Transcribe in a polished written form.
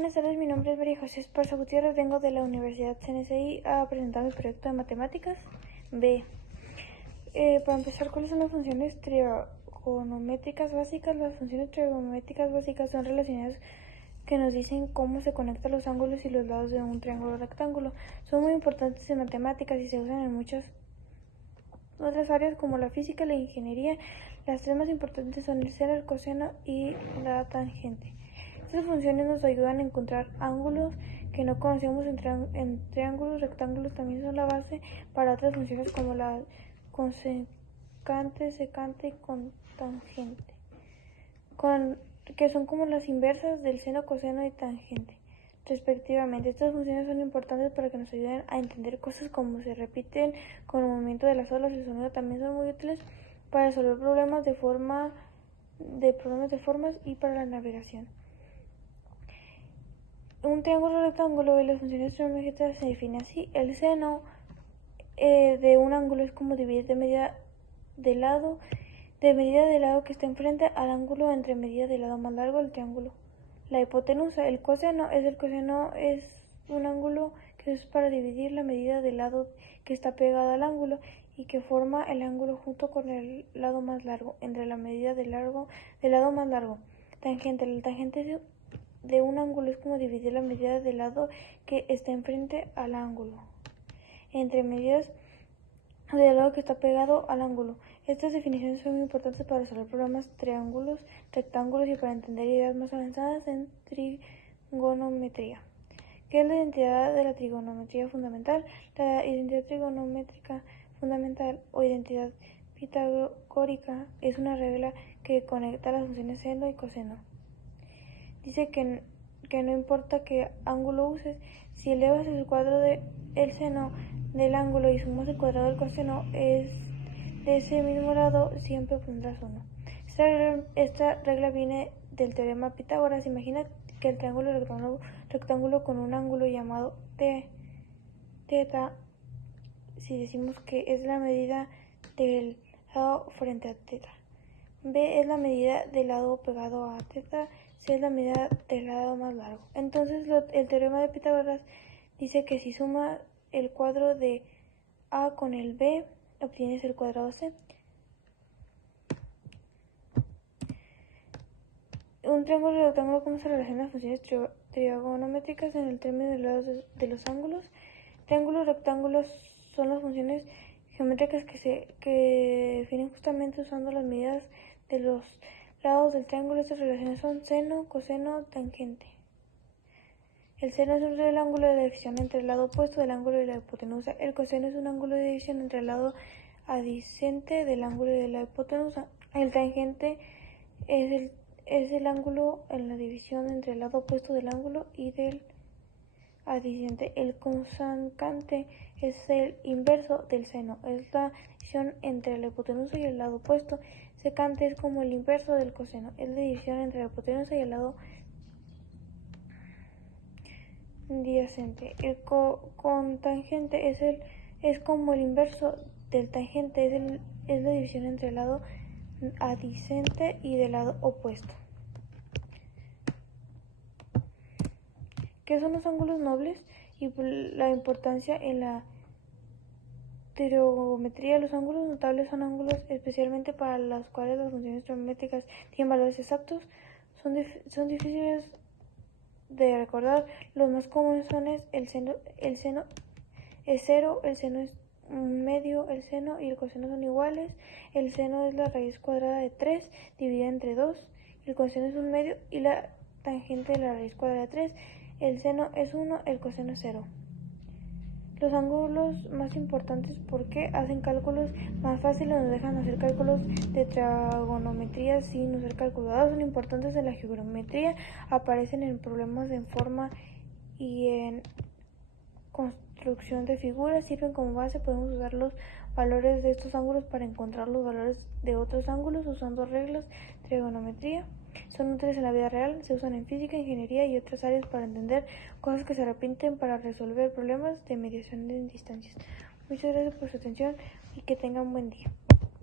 Buenas tardes, mi nombre es María José Esparza Gutiérrez, vengo de la Universidad CNCI a presentar mi proyecto de matemáticas B. Para empezar, ¿cuáles son las funciones trigonométricas básicas? Las funciones trigonométricas básicas son relaciones que nos dicen cómo se conectan los ángulos y los lados de un triángulo o rectángulo. Son muy importantes en matemáticas y se usan en muchas otras áreas como la física y la ingeniería. Las tres más importantes son el seno, el coseno y la tangente. Estas funciones nos ayudan a encontrar ángulos que no conocemos en triángulos. Rectángulos también son la base para otras funciones como la cosecante, secante y cotangente, que son como las inversas del seno, coseno y tangente, respectivamente. Estas funciones son importantes para que nos ayuden a entender cosas como se repiten con el movimiento de las olas. El sonido también son muy útiles para resolver problemas de formas y para la navegación. Un triángulo rectángulo y las funciones trigonométricas se define así. El seno de un ángulo es como dividir de medida del lado que está enfrente al ángulo entre medida del lado más largo del triángulo. La hipotenusa, el coseno es un ángulo que es para dividir la medida del lado que está pegado al ángulo y que forma el ángulo junto con el lado más largo, entre la medida del lado más largo. Tangente, la tangente de un ángulo es como dividir la medida del lado que está enfrente al ángulo, entre medidas del lado que está pegado al ángulo. Estas definiciones son muy importantes para resolver problemas triángulos, rectángulos y para entender ideas más avanzadas en trigonometría. ¿Qué es la identidad de la trigonometría fundamental? La identidad trigonométrica fundamental o identidad pitagórica es una regla que conecta las funciones seno y coseno. Dice que no importa qué ángulo uses, si elevas el cuadrado del seno del ángulo y sumas el cuadrado del coseno es de ese mismo lado, siempre pondrás 1. Esta regla viene del teorema de Pitágoras. Imagina que el triángulo rectángulo con un ángulo llamado θ, si decimos que es la medida del lado frente a θ. B es la medida del lado pegado a θ, C es la medida del lado más largo. Entonces el teorema de Pitágoras dice que si sumas el cuadrado de A con el B, obtienes el cuadrado C. Un triángulo rectángulo, ¿cómo se relacionan las funciones trigonométricas en el término de lados de los ángulos? Triángulos rectángulos son las funciones geométricas que definen justamente usando las medidas de los lados del triángulo. Estas relaciones son seno, coseno, tangente. El seno es el ángulo de división entre el lado opuesto del ángulo y la hipotenusa. El coseno es un ángulo de división entre el lado adyacente del ángulo y de la hipotenusa. El tangente es el ángulo en la división entre el lado opuesto del ángulo y del adyacente. El cosecante es el inverso del seno, es la división entre la hipotenusa y el lado opuesto. Secante es como el inverso del coseno, es la división entre la hipotenusa y el lado adyacente. El cotangente es como el inverso del tangente, es la división entre el lado adyacente y del lado opuesto. ¿Qué son los ángulos nobles y la importancia en la trigonometría? Los ángulos notables son ángulos especialmente para los cuales las funciones trigonométricas tienen valores exactos. Son difíciles de recordar. Los más comunes son el seno es 0, el seno es medio, el seno y el coseno son iguales. El seno es la raíz cuadrada de 3 dividida entre 2, el coseno es un medio y la tangente de la raíz cuadrada de 3. El seno es 1, el coseno es 0. Los ángulos más importantes porque hacen cálculos más fáciles, nos dejan hacer cálculos de trigonometría sin usar calculadoras, son importantes en la geometría, aparecen en problemas de forma y en construcción de figuras, sirven como base. Podemos usar los valores de estos ángulos para encontrar los valores de otros ángulos usando reglas de trigonometría. Son útiles en la vida real, se usan en física, ingeniería y otras áreas para entender cosas que se repiten para resolver problemas de mediación de distancias. Muchas gracias por su atención y que tengan un buen día.